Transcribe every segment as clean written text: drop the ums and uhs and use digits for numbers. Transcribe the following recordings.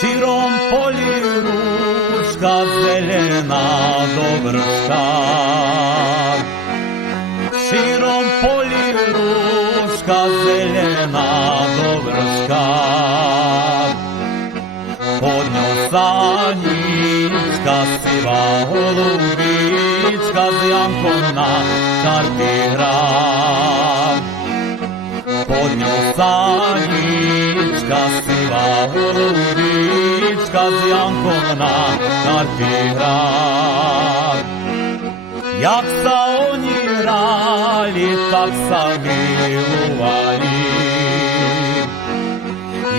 Širom polju ruška zelena dobrška. Širom polju ruška zelena dobrška. Pod njom sanjička siva holubička s jankom na čarki hra. Pod njom sanjička siva holubička s jankom na čarki hra. Jak sa oni rali, tak sa miluvali.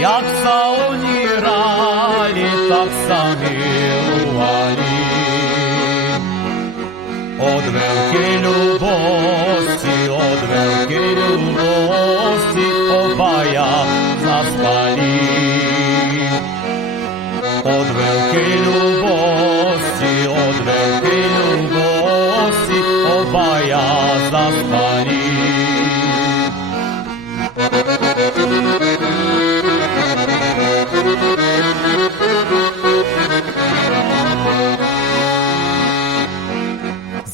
Jak sa oni rali, tak sa miluvali. Od velike ljubosti, od velike ljubosti obaja zaspali. Od velike ljubosti, od velike ljubosti obaja zaspali.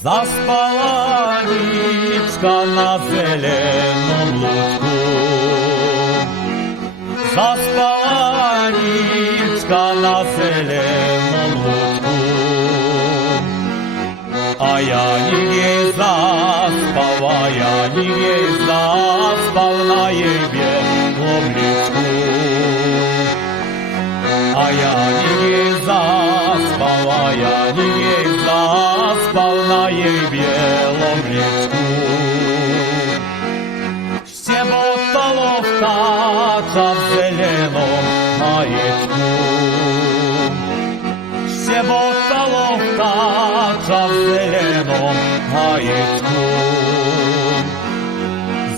Zaspala nička na zelenom lutku. Zaspala nička na zelenom lutku. A ja nigdje zaspal, a ja nigdje zaspal na jej bijelom ličku. A ja nigdje zaspal, a ja nigdje zaspal na jej bijelom ličku. Šćebotalo vtača v zelenom maječku. Šćebotalo vtača v zelenom maječku.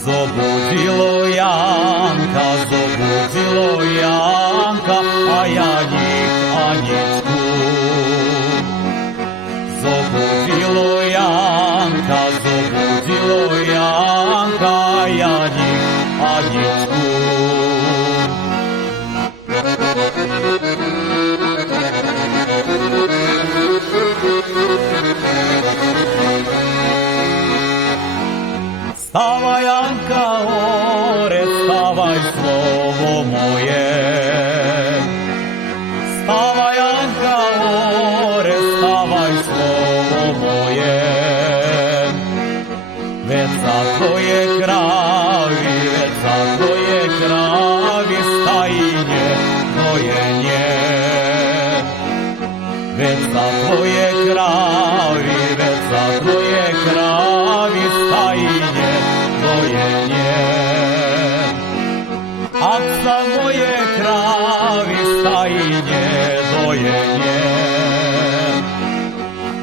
Zobudilo Janka, zobudilo Janka, a Janik Aničku. Zobudilo Janka, zobudilo Janka, a Janik Aničku. Stavaj Janka, ore, stavaj slovo moje. Stavaj Janka, ore, stavaj slovo moje. Već za tvoje kravi, već za tvoje kravi stajinje dojenje. Već za tvoje kravi, već za tvoje kravi stajinje dojenje. Ak za moje kravi stajinje dojenje.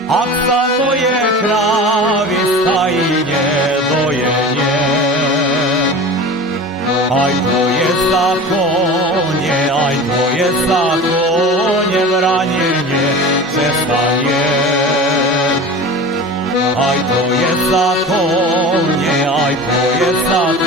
Ak za moje kravi stajinje dojenje. Aj tvoje zakonje, aj tvoje zakonje vranjenje přestanje. Aj tvoje zakonje, aj tvoje zakonje